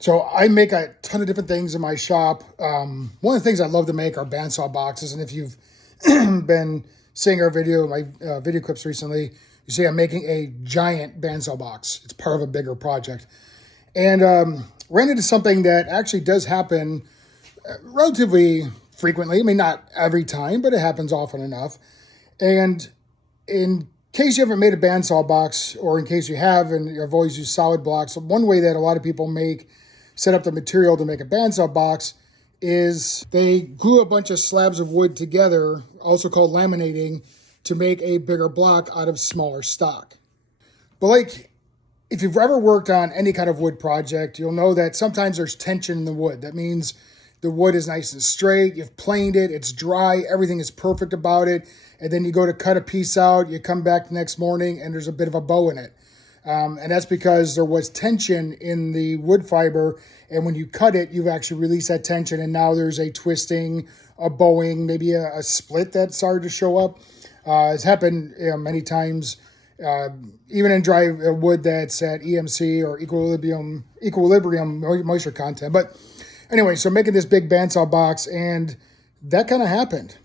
So I make a ton of different things in my shop. One of the things I love to make are bandsaw boxes. And if you've been seeing our my video clips recently, you see I'm making a giant bandsaw box. It's part of a bigger project. And ran into something that actually does happen relatively frequently. I mean, not every time, but it happens often enough. And in case you haven't made a bandsaw box, or in case you have and you've always used solid blocks, one way that a lot of people set up the material to make a bandsaw box is they glue a bunch of slabs of wood together, also called laminating, to make a bigger block out of smaller stock. But like, if you've ever worked on any kind of wood project, you'll know that sometimes there's tension in the wood. That means the wood is nice and straight, you've planed it, it's dry, everything is perfect about it, and then you go to cut a piece out, you come back the next morning, and there's a bit of a bow in it. And that's because there was tension in the wood fiber, and when you cut it, you've actually released that tension, and now there's a twisting, a bowing, maybe a split that started to show up. It's happened many times, even in dry wood that's at EMC or equilibrium moisture content. But anyway, so making this big bandsaw box, and that kind of happened.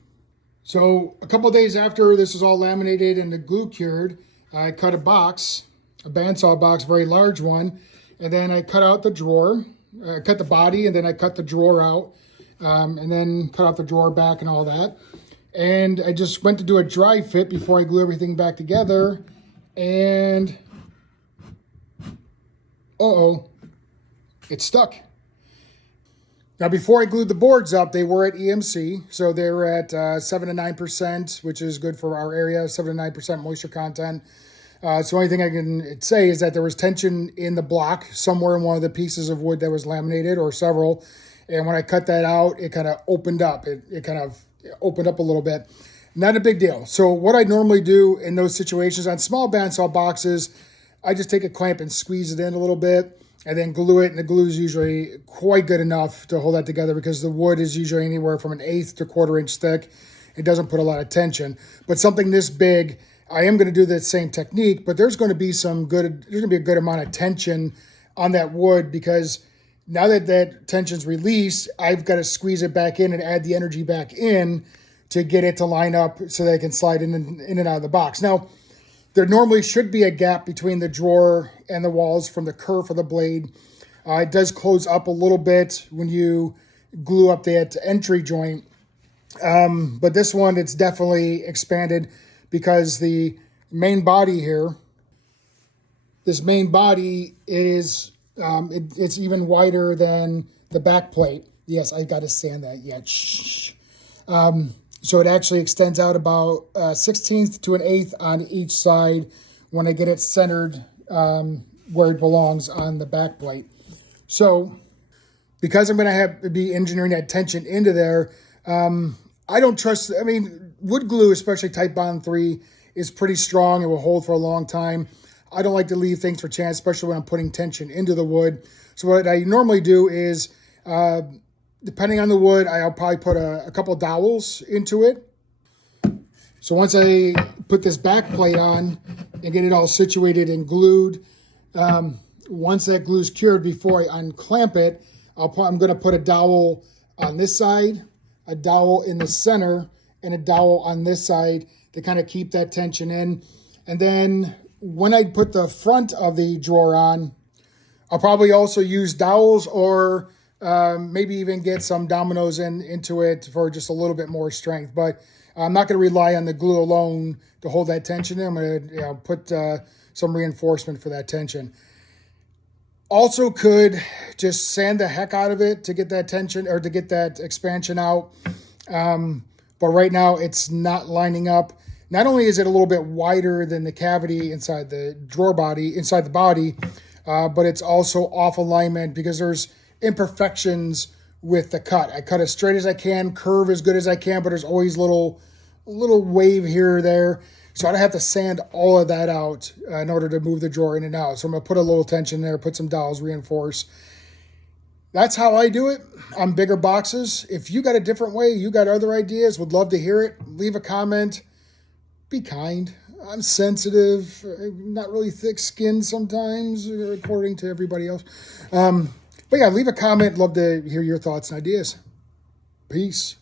So a couple of days after this was all laminated and the glue cured, I cut a bandsaw box, very large one, and then I cut out the drawer. I cut the body, and then I cut the drawer out, and then cut out the drawer back and all that. And I just went to do a dry fit before I glue everything back together, and it stuck. Now, before I glued the boards up, they were at EMC, so they were at 7 to 9%, which is good for our area, 7 to 9% moisture content. So the only thing I can say is that there was tension in the block somewhere in one of the pieces of wood that was laminated, or several. And when I cut that out, it kind of opened up. It kind of opened up a little bit. Not a big deal. So what I normally do in those situations on small bandsaw boxes, I just take a clamp and squeeze it in a little bit and then glue it. And the glue is usually quite good enough to hold that together because the wood is usually anywhere from 1/8 to 1/4 inch thick. It doesn't put a lot of tension. But something this big, I am going to do the same technique, but there's going to be a good amount of tension on that wood, because now that that tension's released, I've got to squeeze it back in and add the energy back in to get it to line up so that it can slide in and out of the box. Now, there normally should be a gap between the drawer and the walls from the curve of the blade. It does close up a little bit when you glue up that entry joint. But this one, it's definitely expanded, because the main body here, this main body is, it's even wider than the back plate. Yes, I got to sand that yet. Shh. So it actually extends out about 1/16 to 1/8 on each side when I get it centered where it belongs on the back plate. So because I'm going to have to be engineering that tension into there, I don't trust, I mean, wood glue, especially Type Bond 3, is pretty strong. It will hold for a long time. I don't like to leave things for chance, especially when I'm putting tension into the wood. So what I normally do is, depending on the wood, I'll probably put a couple dowels into it. So once I put this back plate on and get it all situated and glued, once that glue's cured, before I unclamp it, I'm going to put a dowel on this side, a dowel in the center, and a dowel on this side to kind of keep that tension in. And then when I put the front of the drawer on, I'll probably also use dowels, or maybe even get some dominoes into it for just a little bit more strength. But I'm not going to rely on the glue alone to hold that tension in. I'm going to put some reinforcement for that tension. Also could just sand the heck out of it to get that tension, or to get that expansion out. But right now it's not lining up. Not only is it a little bit wider than the cavity inside the drawer body, inside the body, but it's also off alignment because there's imperfections with the cut. I cut as straight as I can, curve as good as I can, but there's always a little wave here or there. So I have to sand all of that out in order to move the drawer in and out. So I'm going to put a little tension there, put some dowels, reinforce. That's how I do it on bigger boxes. If you got a different way, you got other ideas, would love to hear it. Leave a comment. Be kind. I'm sensitive, not really thick-skinned sometimes, according to everybody else. But yeah, leave a comment. Love to hear your thoughts and ideas. Peace.